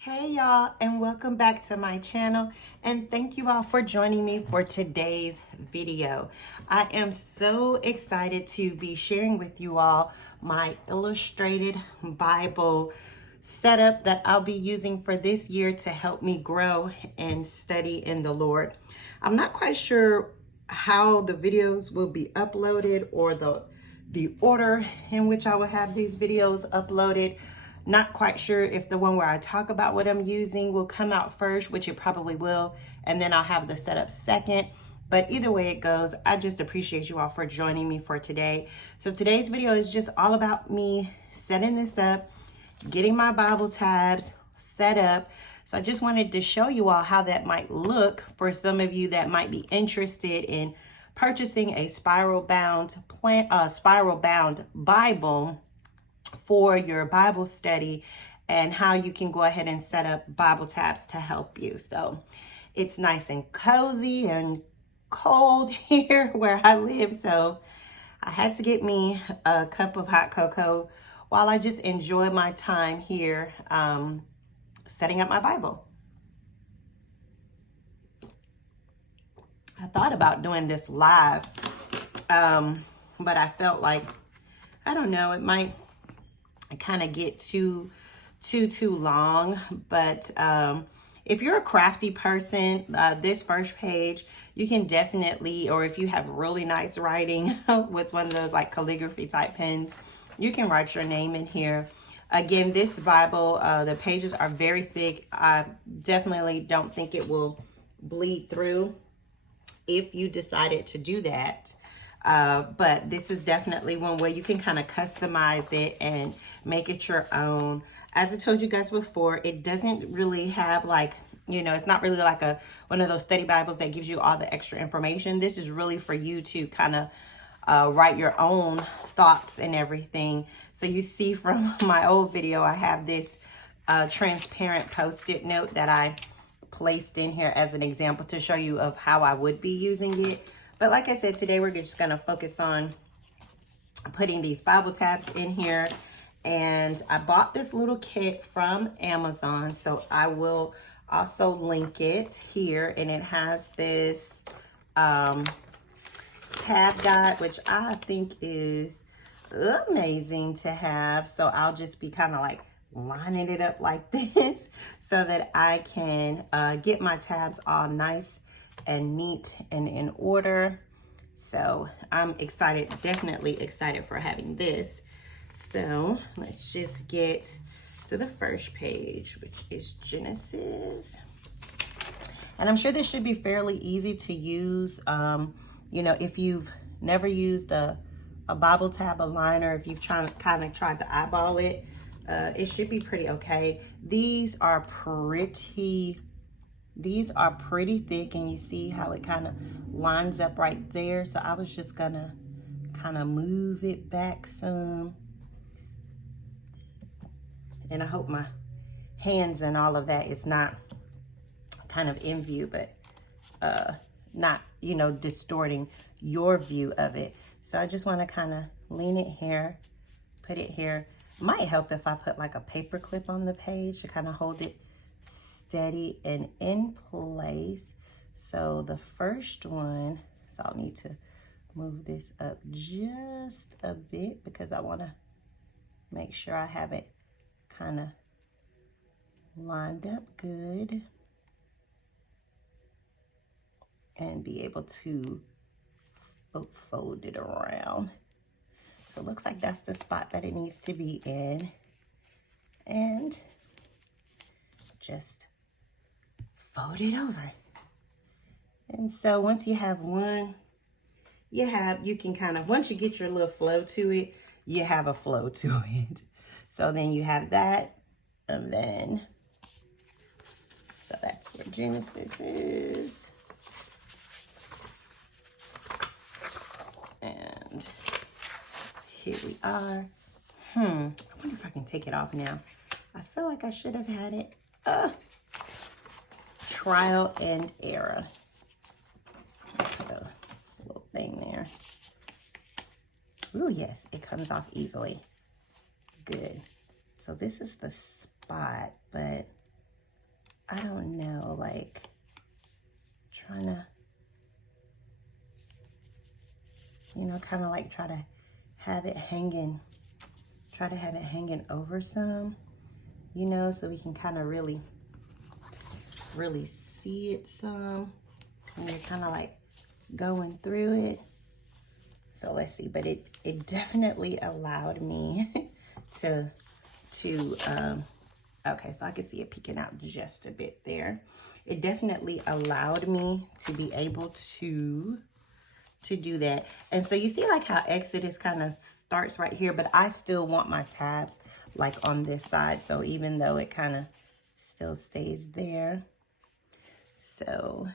Hey y'all, and welcome back to my channel, and thank you all for joining me for today's video. I am so excited to be sharing with you all my illustrated Bible setup that I'll be using for this year to help me grow and study in the Lord. I'm not quite sure how the videos will be uploaded or the order in which I will have these videos uploaded. Not quite sure if the one where I talk about what I'm using will come out first, which it probably will, and then I'll have the setup second. But either way it goes, I just appreciate you all for joining me for today. So today's video is just all about me setting this up, getting my Bible tabs set up. So I just wanted to show you all how that might look for some of you that might be interested in purchasing a spiral bound Bible for your Bible study, and how you can go ahead and set up Bible tabs to help you. So it's nice and cozy and cold here where I live. So I had to get me a cup of hot cocoa while I just enjoy my time here setting up my Bible. I thought about doing this live, but I felt like, I don't know, it might kind of get too long. But if you're a crafty person, this first page you can definitely, or if you have really nice writing with one of those like calligraphy type pens, you can write your name in here. Again, this Bible, the pages are very thick. I definitely don't think it will bleed through if you decided to do that. But this is definitely one way you can kind of customize it and make it your own. As I told you guys before, it doesn't really have like, it's not really like one of those study Bibles that gives you all the extra information. This is really for you to kind of write your own thoughts and everything. So you see from my old video, I have this transparent Post-it note that I placed in here as an example to show you of how I would be using it. But like I said, today we're just going to focus on putting these Bible tabs in here. And I bought this little kit from Amazon, so I will also link it here. And it has this tab guide, which I think is amazing to have. So I'll just be kind of like lining it up like this so that I can get my tabs all nice and neat and in order. So I'm excited, definitely excited for having this. So let's just get to the first page, which is Genesis. And I'm sure this should be fairly easy to use. If you've never used a Bible tab aligner, if you've tried to eyeball it, it should be pretty okay. These are pretty thick, and you see how it kind of lines up right there. So I was just gonna kind of move it back some. And I hope my hands and all of that is not kind of in view, but not, distorting your view of it. So I just want to kind of lean it here, put it here. Might help if I put like a paper clip on the page to kind of hold it steady and in place. So the first one, so I'll need to move this up just a bit because I want to make sure I have it kind of lined up good and be able to fold it around. So it looks like that's the spot that it needs to be in. And just fold it over. And so once you have one, you can kind of, once you get your little flow to it, you have a flow to it. So then you have that, and then, so that's where Genesis is. And here we are. I wonder if I can take it off now. I feel like I should have had it. Trial and error. Put a little thing there. Ooh, yes, it comes off easily. Good. So this is the spot, but I don't know, like trying to, you know, kind of like try to have it hanging, over some, you know, so we can kind of really see it some. And you're kind of like going through it. So let's see, but it definitely allowed me to okay, so I can see it peeking out just a bit there. It definitely allowed me to be able to do that. And so you see like how Exodus kind of starts right here, but I still want my tabs like on this side. So even though it kind of still stays there. So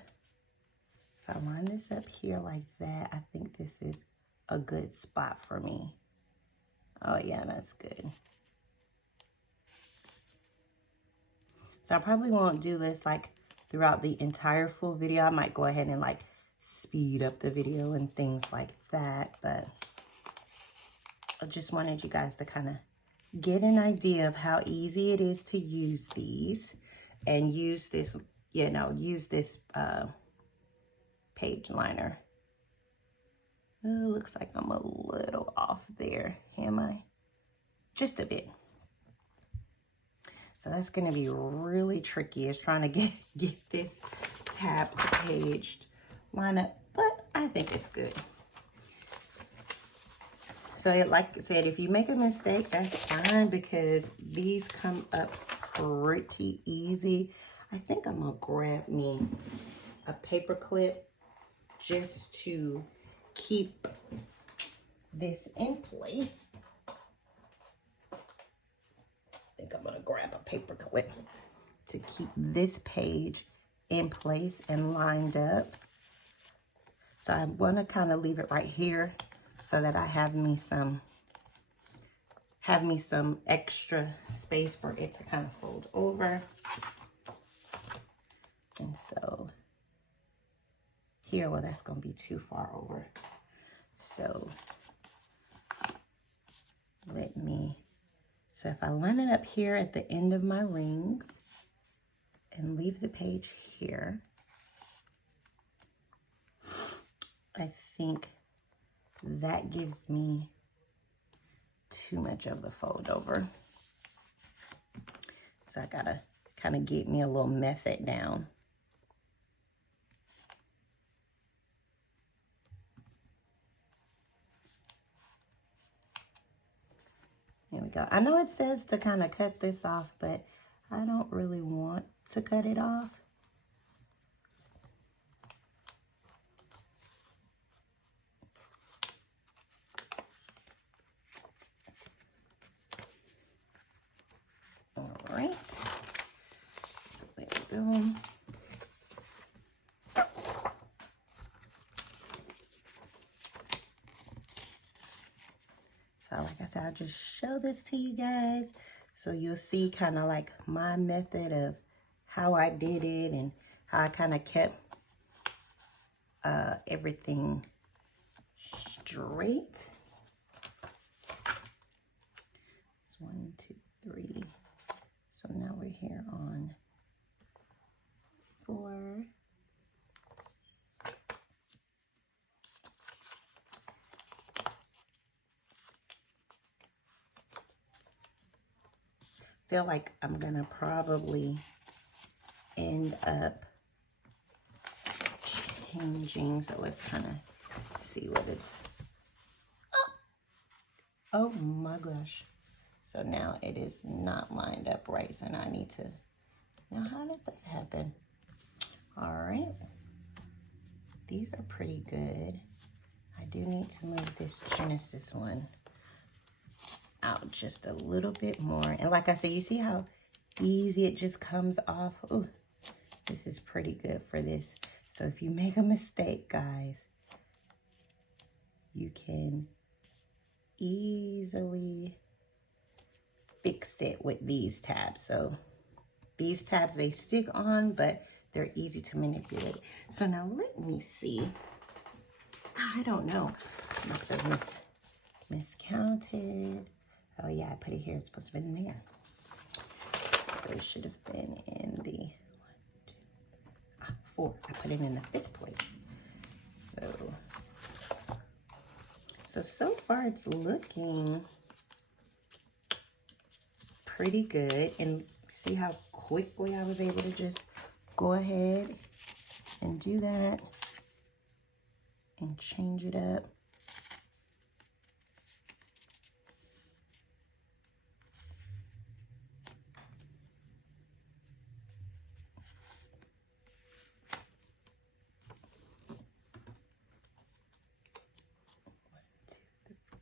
if I line this up here like that, I think this is a good spot for me. Oh yeah, that's good. So I probably won't do this like throughout the entire full video. I might go ahead and like speed up the video and things like that, but I just wanted you guys to kind of get an idea of how easy it is to use these and use this, you know, use this page liner. Oh, looks like I'm a little off there, am I? Just a bit. So that's going to be really tricky, is trying to get this tab paged line up, but I think it's good. So like I said, if you make a mistake, that's fine, because these come up pretty easy. I think I'm gonna grab me a paper clip just to keep this in place. I think I'm gonna grab a paper clip to keep this page in place and lined up. So I'm gonna kind of leave it right here so that I have me some extra space for it to kind of fold over. And so here, well, that's gonna be too far over. So so if I line it up here at the end of my rings and leave the page here, I think that gives me too much of the fold over. So I gotta kind of get me a little method down. There we go. I know it says to kind of cut this off, but I don't really want to cut it off. All right. So there we go. So like I said, I'll just show this to you guys so you'll see kind of like my method of how I did it and how I kind of kept everything straight. It's 1, 2, 3. So now we're here on 4. Feel like I'm gonna probably end up changing. So let's kind of see what it's. Oh my gosh. So now it is not lined up right. So now I need to, now how did that happen? All right. These are pretty good. I do need to move this Genesis one out just a little bit more. And like I said, you see how easy it just comes off? Ooh, this is pretty good for this. So if you make a mistake, guys, you can easily fix it with these tabs. So these tabs, they stick on, but they're easy to manipulate. So now let me see. I don't know. Must have miscounted. Oh yeah, I put it here. It's supposed to be in there. So it should have been in the 4. I put it in the 5th place. So far it's looking pretty good. And see how quickly I was able to just go ahead and do that and change it up.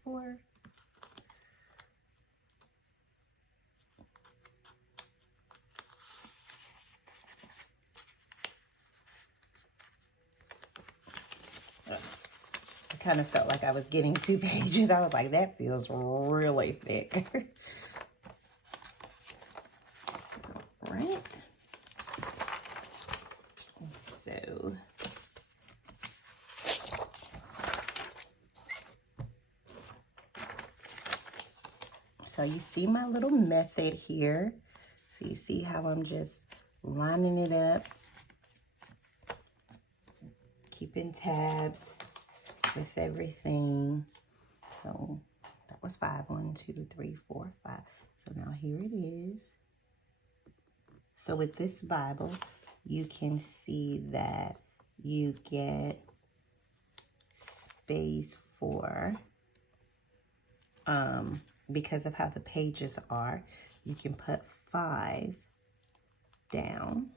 Four. I kind of felt like I was getting 2 pages. I was like, that feels really thick. Right. So you see my little method here. So you see how I'm just lining it up, keeping tabs with everything. So that was 5. 1, 2, 3, 4, 5. So now here it is. So with this Bible, you can see that you get space for, because of how the pages are, you can put 5 down.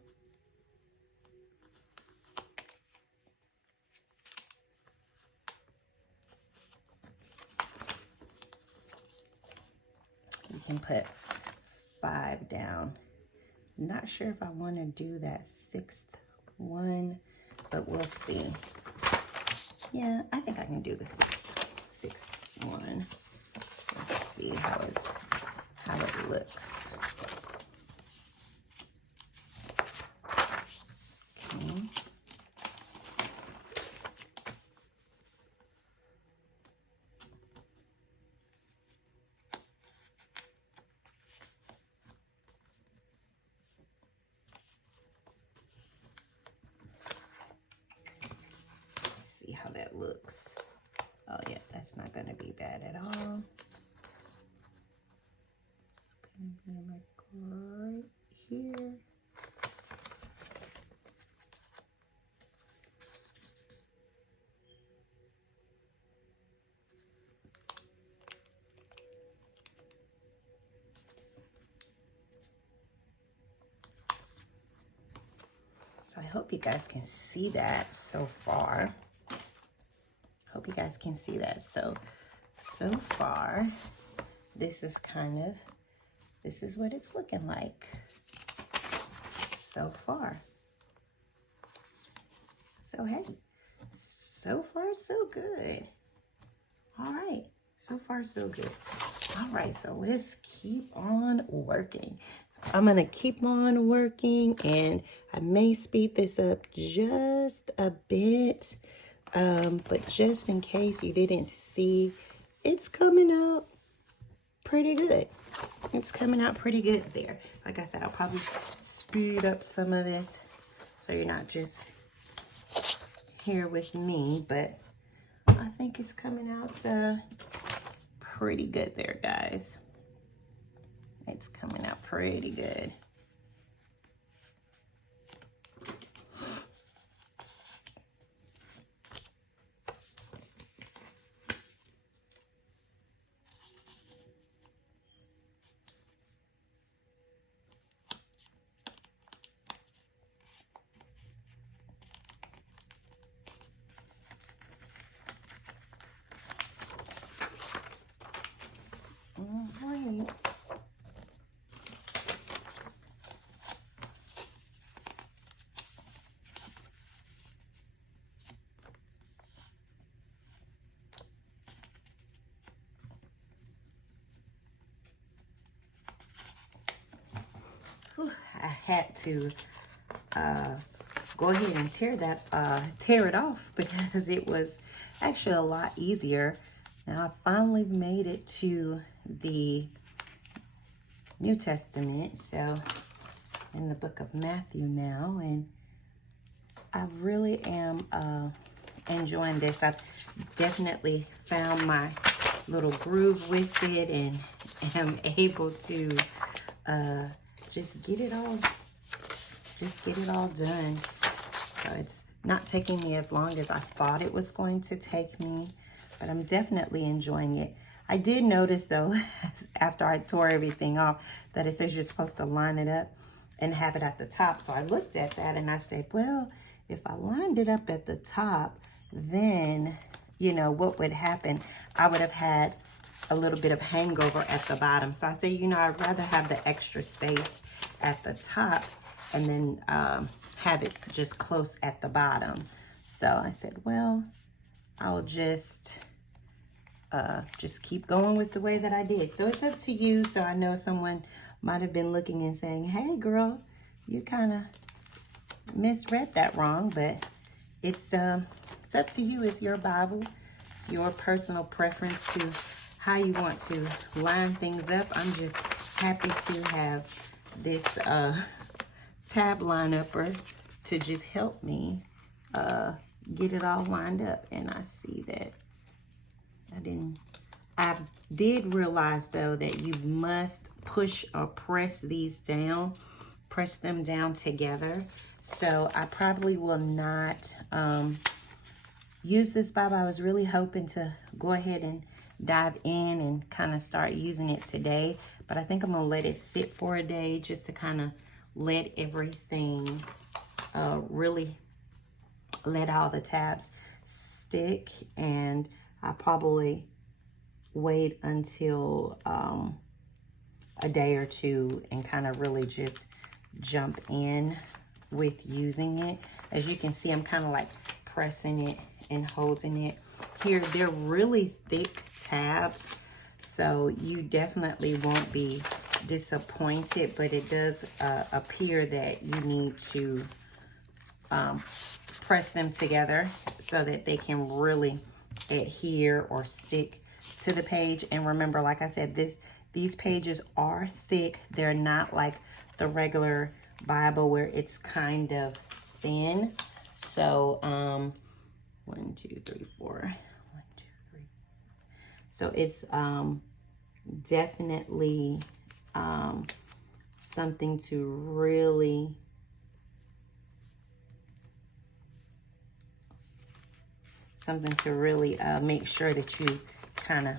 You can put 5 down. Not sure if I want to do that 6th one, but we'll see. Yeah, I think I can do the 6th one. Let's see how it looks. Okay. Let's see how that looks. Oh yeah, that's not going to be bad at all. It's going to be like right here. So I hope you guys can see that so far. Hope you guys can see that. So far, this is what it's looking like so far. So hey, so far so good. All right, so far so good. All right, so let's keep on working. So I'm gonna keep on working, and I may speed this up just a bit, but just in case you didn't see, it's coming out pretty good. It's coming out pretty good there. Like I said, I'll probably speed up some of this so you're not just here with me, but I think it's coming out pretty good there, guys. It's coming out pretty good. All right. Whew, I had to go ahead and tear it off because it was actually a lot easier. Now I finally made it to the New Testament, so in the book of Matthew now, and I really am enjoying this. I've definitely found my little groove with it and am able to just get it all done. So it's not taking me as long as I thought it was going to take me, but I'm definitely enjoying it. I did notice though, after I tore everything off, that it says you're supposed to line it up and have it at the top. So I looked at that and I said, well, if I lined it up at the top, then, you know, what would happen? I would have had a little bit of hangover at the bottom. So I said, you know, I'd rather have the extra space at the top and then have it just close at the bottom. So I said, well, I'll just keep going with the way that I did. So it's up to you. So I know someone might have been looking and saying, hey girl, you kind of misread that wrong, but it's up to you. It's your Bible. It's your personal preference to how you want to line things up. I'm just happy to have this tab line upper to just help me get it all lined up. And I see that I did realize though that you must push or press these down, press them down together. So I probably will not use this Bible. I was really hoping to go ahead and dive in and kind of start using it today, but I think I'm gonna let it sit for a day just to kind of let everything really let all the tabs stick. And I probably wait until a day or two and kind of really just jump in with using it. As you can see, I'm kind of like pressing it and holding it. Here, they're really thick tabs, so you definitely won't be disappointed, but it does appear that you need to press them together so that they can really adhere or stick to the page. And remember, like I said, these pages are thick. They're not like the regular Bible where it's kind of thin. So 1, 2, 3, 4. 1, 2, 3. So it's definitely something to really make sure that you kind of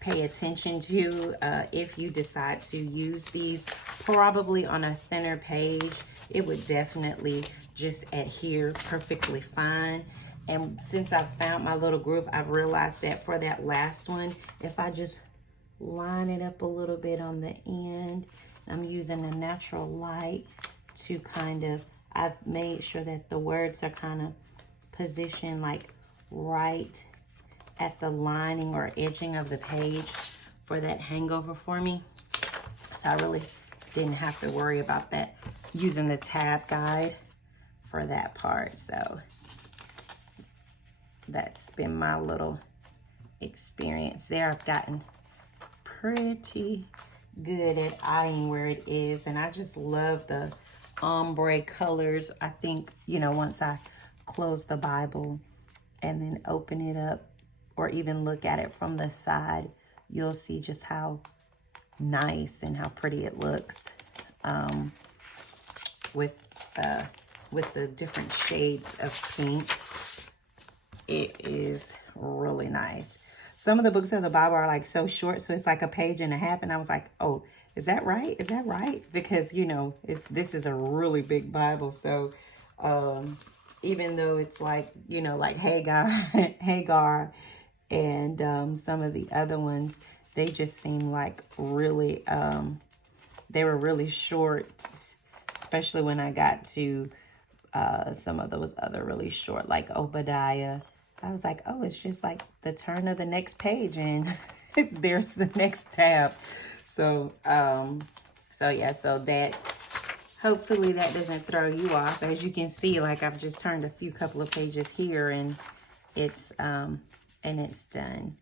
pay attention to if you decide to use these. Probably on a thinner page, it would definitely just adhere perfectly fine. And since I've found my little groove, I've realized that for that last one, if I just line it up a little bit on the end, I'm using a natural light to kind of, I've made sure that the words are kind of positioned like right at the lining or edging of the page for that hangover for me. So I really didn't have to worry about that using the tab guide for that part. So that's been my little experience there. I've gotten pretty good at eyeing where it is, and I just love the ombre colors. I think, you know, once I close the Bible and then open it up or even look at it from the side, you'll see just how nice and how pretty it looks with the different shades of pink. It is really nice. Some of the books of the Bible are like so short, so it's like a page and a half, and I was like, oh, is that right? Is that right? Because, you know, this is a really big Bible. So even though it's like, you know, like Hagar and some of the other ones, they just seem like really, they were really short, especially when I got to some of those other really short, like Obadiah. I was like, oh, it's just like the turn of the next page and there's the next tab. So, yeah, so that, hopefully that doesn't throw you off. As you can see, like I've just turned a couple of pages here and it's done.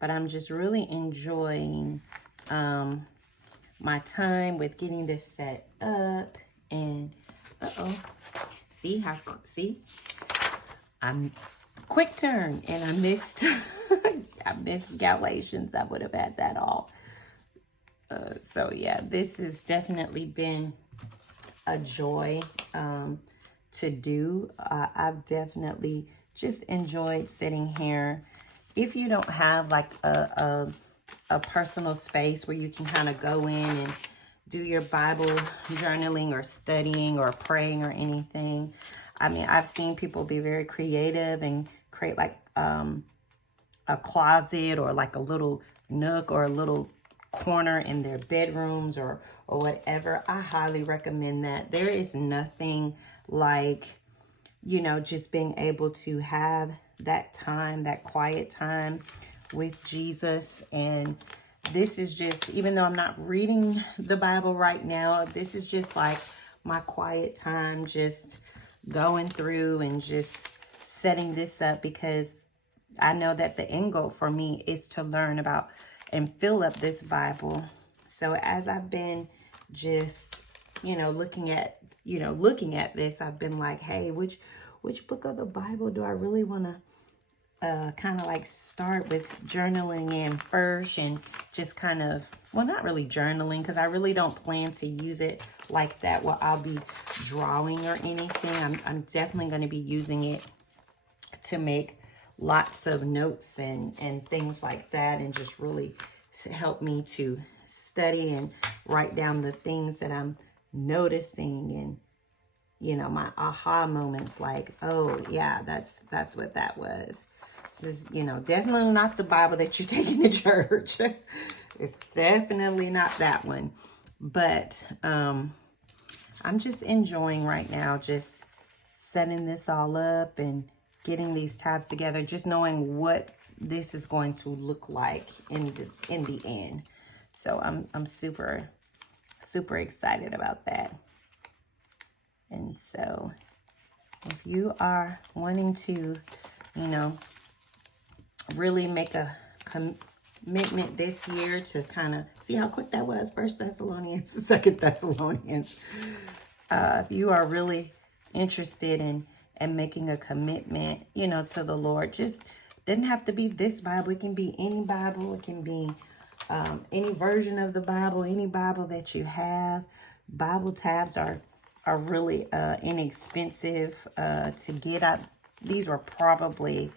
But I'm just really enjoying my time with getting this set up, and Uh-oh. See? I'm quick turn and I missed I missed Galatians. I would have had that all. So yeah, this has definitely been a joy to do. I've definitely just enjoyed sitting here. If you don't have like a personal space where you can kind of go in and do your Bible journaling or studying or praying or anything. I mean, I've seen people be very creative and create like a closet or like a little nook or a little corner in their bedrooms or whatever. I highly recommend that. There is nothing like, you know, just being able to have that time, that quiet time with Jesus. And this is just, even though I'm not reading the Bible right now, this is just like my quiet time, just going through and just setting this up, because I know that the end goal for me is to learn about and fill up this Bible. So as I've been just, you know, looking at this, I've been like, hey, which book of the Bible do I really want to kind of like start with journaling in first, and just kind of, well, not really journaling, because I really don't plan to use it like that where I'll be drawing or anything. I'm definitely going to be using it to make lots of notes and things like that, and just really to help me to study and write down the things that I'm noticing, and you know, my aha moments, like, oh yeah, that's what that was. This is, you know, definitely not the Bible that you're taking to church. It's definitely not that one. But I'm just enjoying right now, just setting this all up and getting these tabs together, just knowing what this is going to look like in the end. So I'm super excited about that. And so if you are wanting to, you know, really make a commitment this year to kind of see how quick that was, 1 Thessalonians, 2 Thessalonians. If you are really interested in making a commitment, you know, to the Lord, just doesn't have to be this Bible. It can be any Bible. It can be any version of the Bible, any Bible that you have. Bible tabs are really inexpensive to get. These were probably,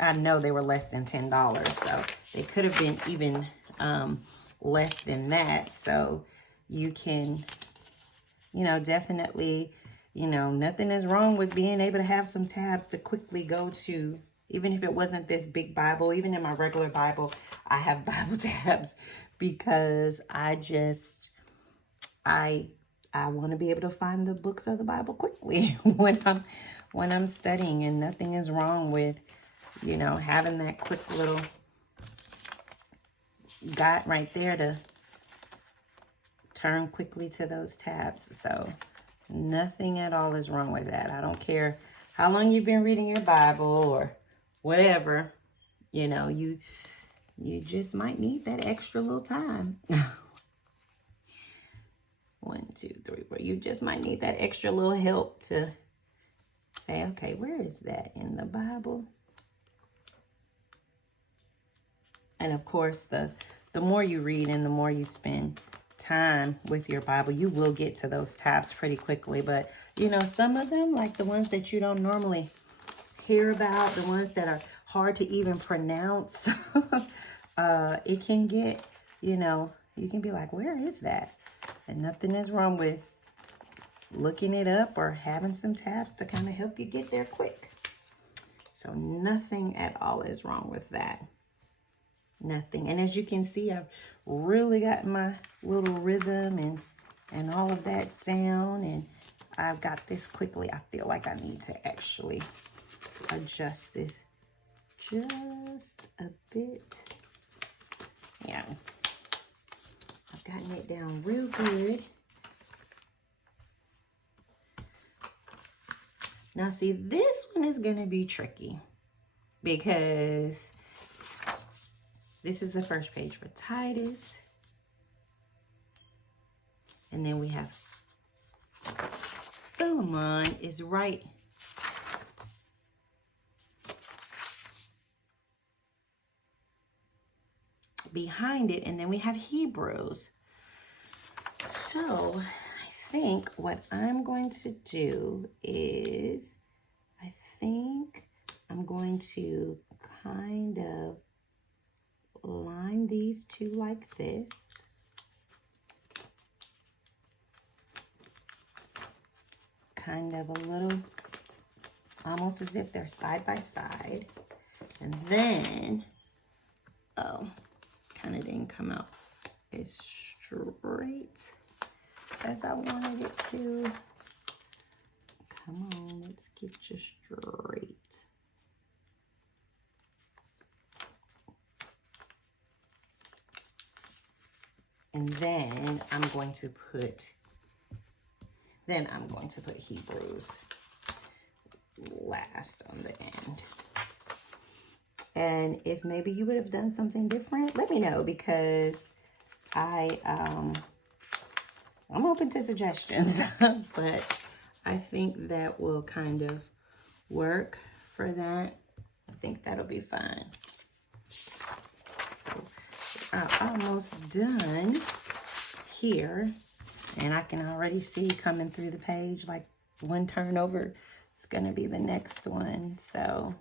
I know they were less than $10, so they could have been even less than that. So you can, you know, definitely, you know, nothing is wrong with being able to have some tabs to quickly go to. Even if it wasn't this big Bible, even in my regular Bible, I have Bible tabs, because I want to be able to find the books of the Bible quickly when I'm studying, and nothing is wrong with, you know, having that quick little dot right there to turn quickly to those tabs. So nothing at all is wrong with that. I don't care how long you've been reading your Bible or whatever, you know, you just might need that extra little time. 1, 2, 3, 4. You just might need that extra little help to say, okay, where is that in the Bible? And of course, the more you read and the more you spend time with your Bible, you will get to those tabs pretty quickly. But, you know, some of them, like the ones that you don't normally hear about, the ones that are hard to even pronounce, it can get, you know, you can be like, where is that? And nothing is wrong with looking it up or having some tabs to kind of help you get there quick. So nothing at all is wrong with that. Nothing. And as you can see, I've really got my little rhythm and all of that down, and I've got this quickly. I feel like I need to actually adjust this just a bit. Yeah, I've gotten it down real good. Now see, this one is gonna be tricky, because this is the first page for Titus. And then we have Philemon is right behind it, and then we have Hebrews. So I think what I'm going to do is, I think I'm going to kind of line these two like this. Kind of a little, almost as if they're side by side. And then, oh, kind of didn't come out as straight as I wanted it to. Come on, let's get you straight. And then I'm going to put Hebrews last on the end. And if maybe you would have done something different, let me know, because I'm open to suggestions. But I think that will kind of work for that. I think that'll be fine. So I'm almost done here, and I can already see coming through the page, like one turnover, it's gonna be the next one. So,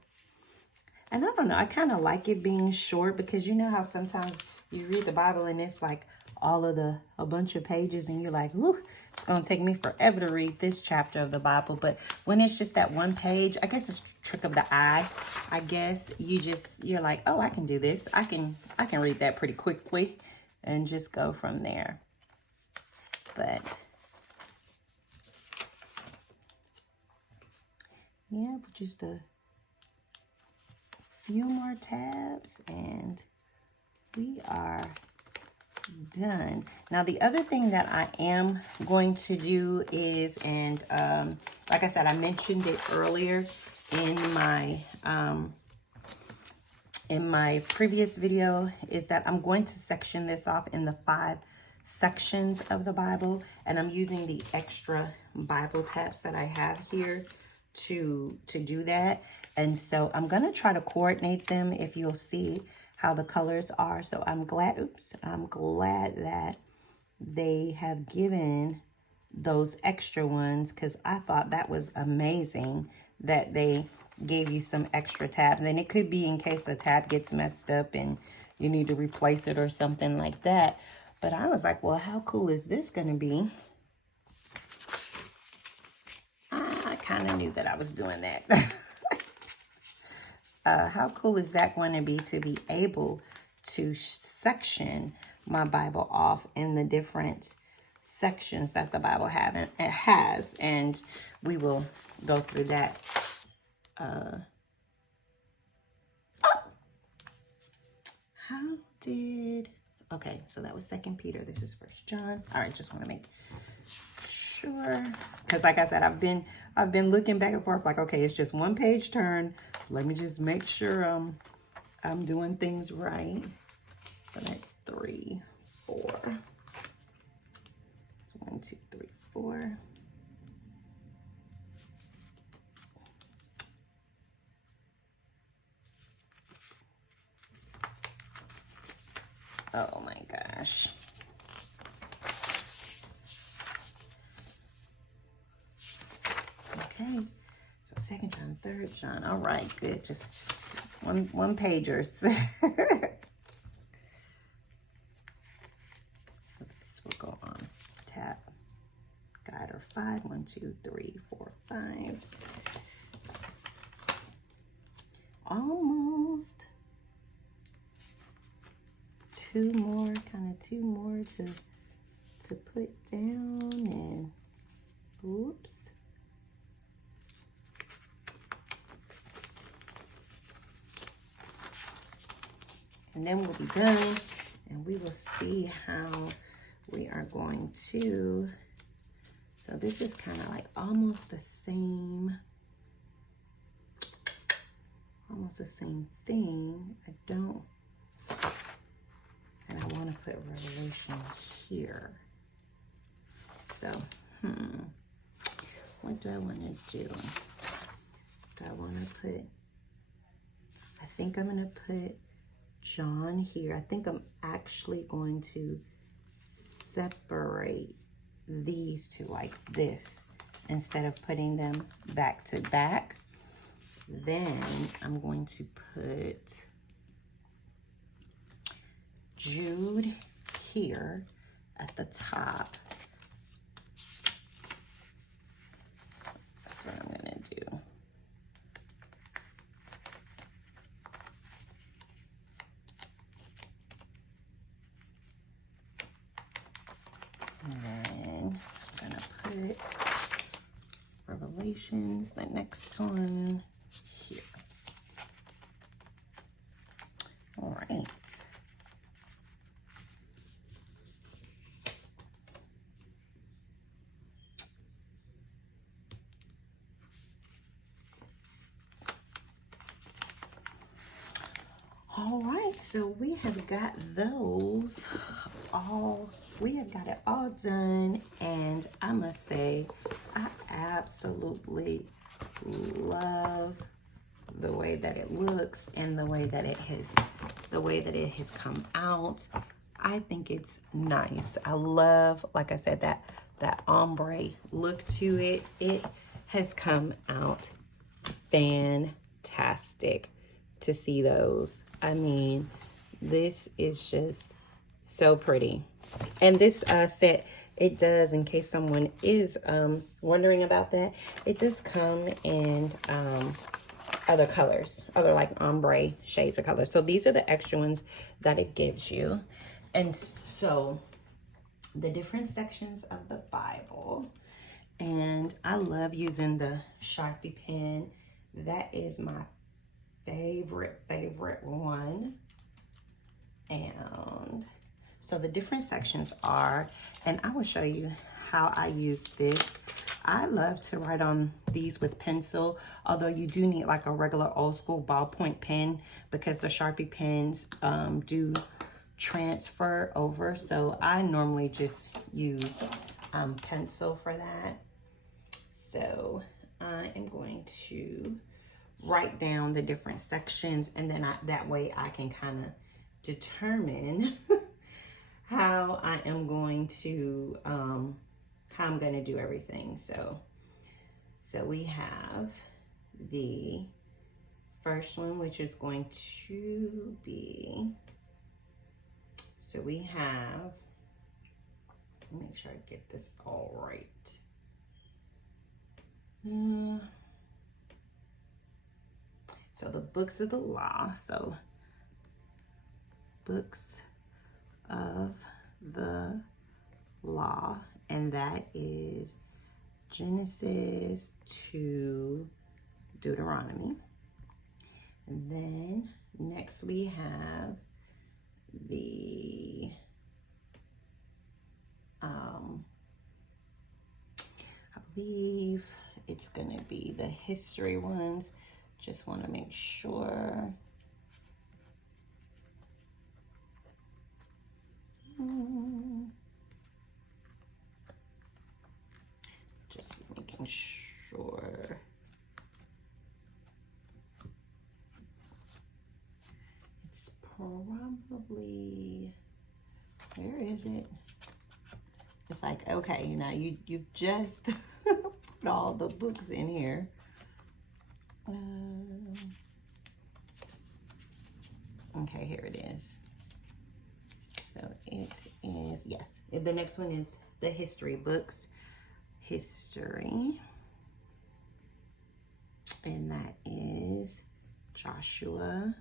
and I don't know, I kind of like it being short, because you know how sometimes you read the Bible and it's like a bunch of pages, and you're like, ooh, it's gonna take me forever to read this chapter of the Bible. But when it's just that one page, I guess it's trick of the eye. I guess you're like, oh, I can do this. I can read that pretty quickly and just go from there. But yeah, just a few more tabs and we are done. Now, the other thing that I am going to do is, and like I said, I mentioned it earlier in my previous video, is that I'm going to section this off in the 5 sections of the Bible, and I'm using the extra Bible tabs that I have here to do that. And so I'm going to try to coordinate them, if you'll see how the colors are. So I'm glad that they have given those extra ones, because I thought that was amazing that they gave you some extra tabs. And it could be in case a tab gets messed up and you need to replace it or something like that. But I was like, well, how cool is this going to be? I kind of knew that I was doing that. How cool is that going to be able to section my Bible off in the different sections that the Bible has, and we will go through that. Okay, so that was 2 Peter. This is 1 John. All right, just want to make sure, because like I said, I've been looking back and forth, like, okay, it's just one page turn. Let me just make sure I'm doing things right. So that's 3, 4. So 1, 2, 3, 4. Oh my gosh. Okay, so 2 John, 3 John. All right, good. Just one pagers. This will go on tab guide or 5. 1, 2, 3, 4, 5. Almost. Two more to put down, and oops. And then we'll be done, and we will see how we are going to. So this is kind of like almost the same thing. And I want to put Revelation here. So, what do I want to do? Do I want to put, I think I'm going to put John here. I think I'm actually going to separate these two like this instead of putting them back to back. Then I'm going to put Jude here at the top. That's what I'm going to do. And then I'm going to put Revelations, the next one, here. All right. All right, so we have got those all, we have got it all done, and I must say, I absolutely love the way that it looks and the way that it has come out. I think it's nice. I love, like I said, that ombre look to it. It has come out fantastic to see those. I mean, this is just so pretty. And this set, it does, in case someone is wondering about that, it does come in other colors, other like ombre shades of color. So these are the extra ones that it gives you. And so the different sections of the Bible. And I love using the Sharpie pen. That is my favorite one. And so the different sections are, and I will show you how I use this. I love to write on these with pencil, although you do need like a regular old school ballpoint pen because the Sharpie pens do transfer over. So I normally just use pencil for that. So I am going to write down the different sections, and then that way I can kind of determine how I am going to how I'm going to do everything. So we have the first one, which is going to be, so we have, make sure I get this all right. So the books of the law. So books of the law, and that is Genesis to Deuteronomy. And then next we have the I believe it's gonna be the history ones. Just want to make sure. Just making sure. It's probably, where is it? It's like, okay, now you've just put all the books in here. Okay, here it is. So it is, yes. The next one is the history books. History. And that is Joshua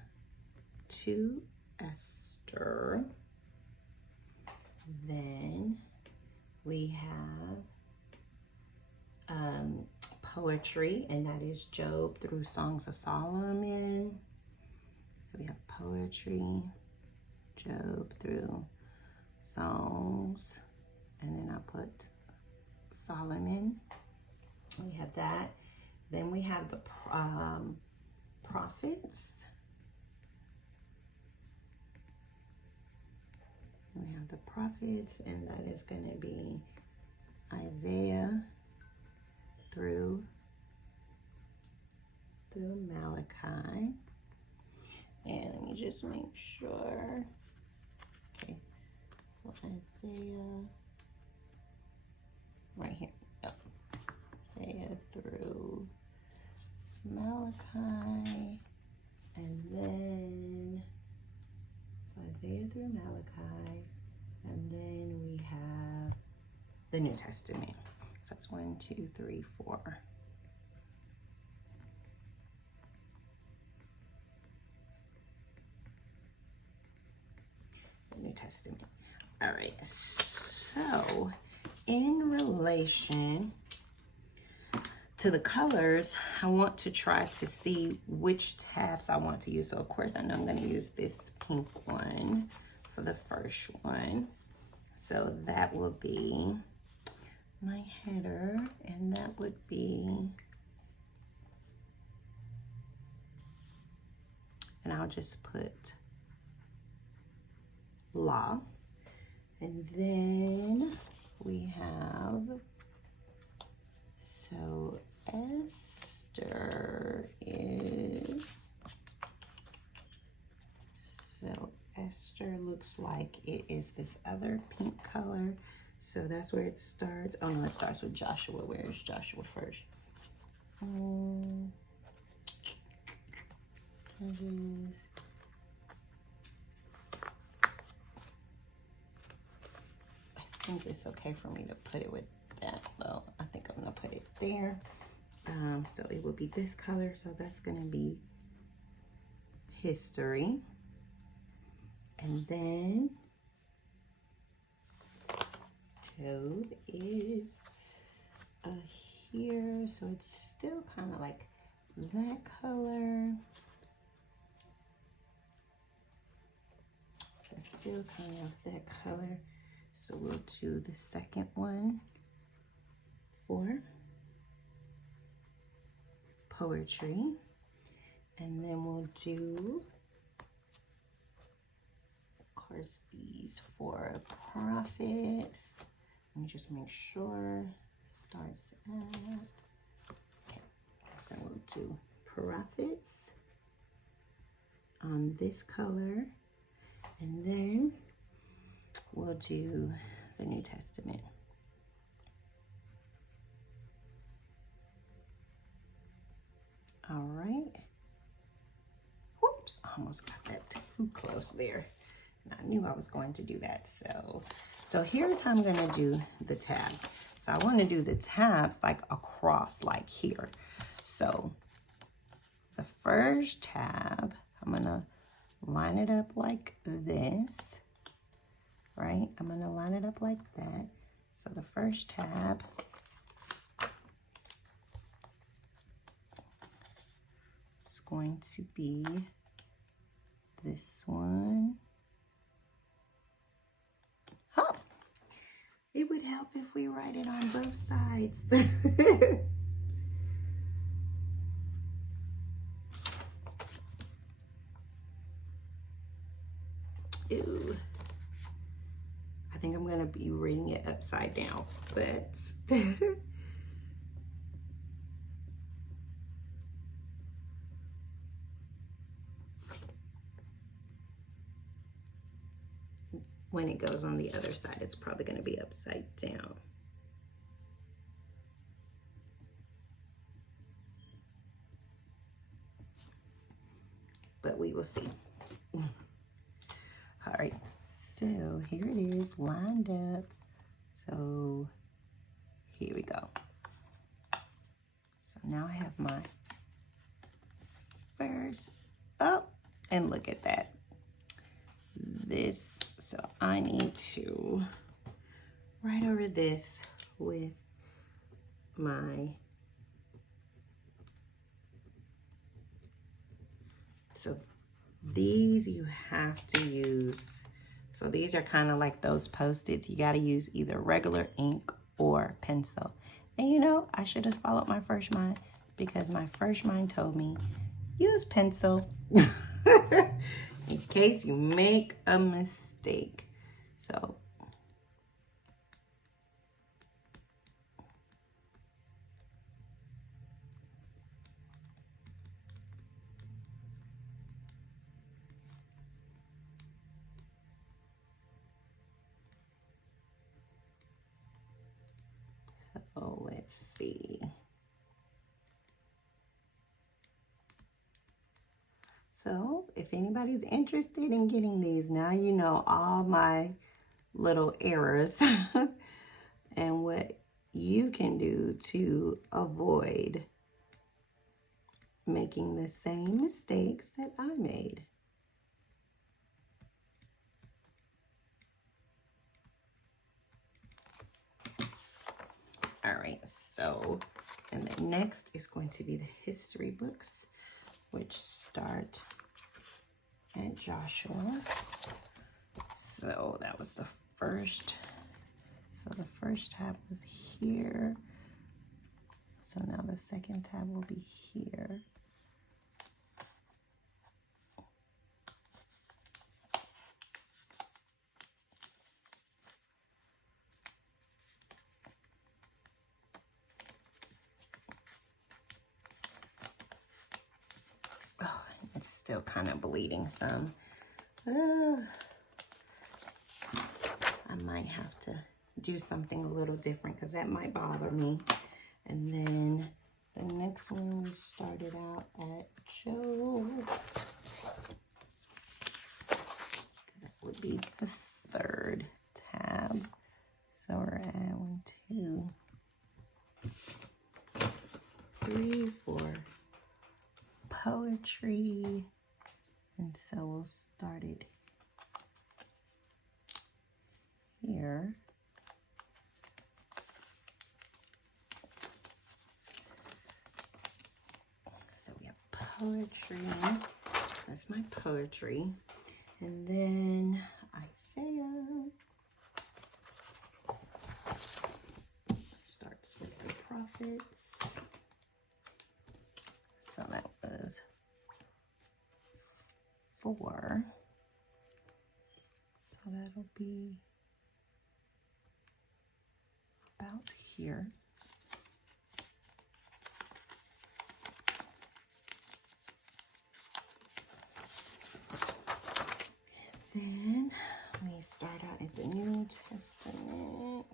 to Esther. Then we have poetry, and that is Job through Songs of Solomon. So we have poetry, Job through Songs, and then I put Solomon. We have that. Then we have the prophets. We have the prophets, and that is going to be Isaiah through Malachi. And let me just make sure. Okay, so Isaiah, right here. Yep. Isaiah through Malachi. And then, so Isaiah through Malachi. And then we have the New Testament. So that's 1, 2, 3, 4. The New Testament. All right. So in relation to the colors, I want to try to see which tabs I want to use. So of course I know I'm going to use this pink one for the first one. So that will be my header, and that would be, and I'll just put law. And then we have, so Esther is, so Esther looks like it is this other pink color. So that's where it starts. Oh no, it starts with Joshua. Where is Joshua first? Judges. I think it's okay for me to put it with that though. I think I'm gonna put it there. So it will be this color. So that's gonna be history. And then Job is here, so it's still kind of like that color. So it's still kind of that color. So we'll do the second one for poetry, and then we'll do, of course, these for prophets. Let me just make sure. Starts at, okay, so we'll do prophets on this color, and then we'll do the New Testament. All right. Whoops, almost got that too close there. And I knew I was going to do that. So here's how I'm gonna do the tabs. So I wanna do the tabs like across, like here. So the first tab, I'm gonna line it up like this, right? I'm gonna line it up like that. So the first tab, is going to be this one. Oh, it would help if we write it on both sides. Ew. I think I'm gonna be reading it upside down, but when it goes on the other side, it's probably gonna be upside down. But we will see. All right, so here it is lined up. So here we go. So now I have my first, oh, and look at that. This, so I need to write over this with my, so these you have to use, so these are kind of like those Post-its. You got to use either regular ink or pencil. And you know, I should have followed my first mind, because my first mind told me use pencil in case you make a mistake. So So let's see. So if anybody's interested in getting these, now you know all my little errors and what you can do to avoid making the same mistakes that I made. All right, so, and then next is going to be the history books, which start at Joshua. So that was the first. So the first tab was here. So now the second tab will be here. Oh, it's still kind of bleeding some. I might have to do something a little different because that might bother me. And then the next one we started out at Job. That would be the third tab. So we're at 1, 2, 3, 4. Poetry. And so we'll start it here. So we have poetry. That's my poetry. And then Isaiah starts with the prophets. So that was 4. So that'll be about here. Then we start out at the New Testament.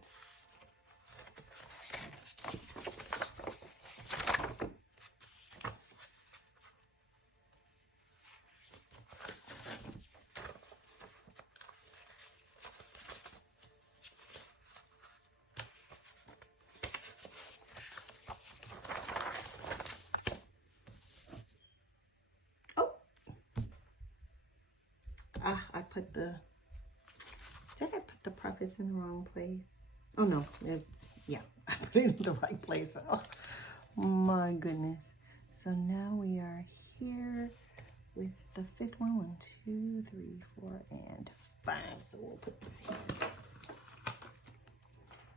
Did I put the prophets in the wrong place? Oh no, yeah, I put it in the right place. Oh my goodness. So now we are here with the 5th one. 1, 2, 3, 4, and 5. So we'll put this here.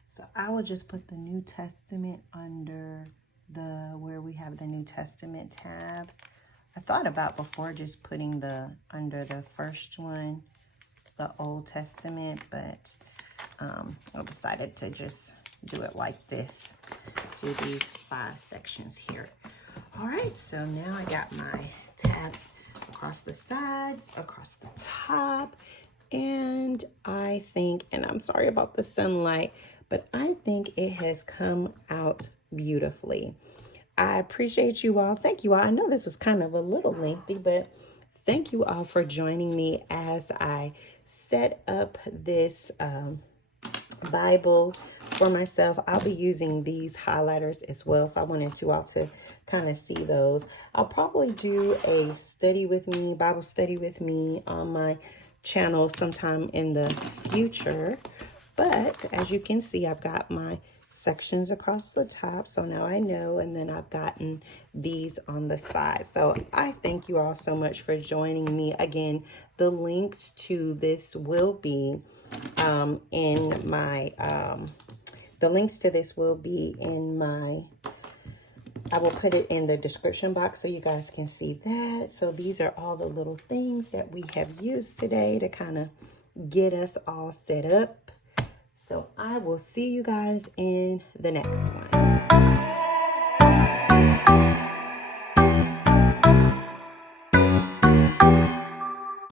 So I will just put the New Testament under where we have the New Testament tab. I thought about before just putting under the first one, the Old Testament, but I decided to just do it like this, do these 5 sections here. All right, so now I got my tabs across the sides, across the top, and I think, and I'm sorry about the sunlight, but I think it has come out beautifully. I appreciate you all. Thank you all. I know this was kind of a little lengthy, but thank you all for joining me as I set up this Bible for myself. I'll be using these highlighters as well, so I wanted you all to kind of see those. I'll probably do a study with me, Bible study with me on my channel sometime in the future. But as you can see, I've got my sections across the top, so now I know, and then I've gotten these on the side. So I thank you all so much for joining me. Again, the links to this will be in my the links to this will be in my, I will put it in the description box so you guys can see that. So these are all the little things that we have used today to kind of get us all set up. So I will see you guys in the next one.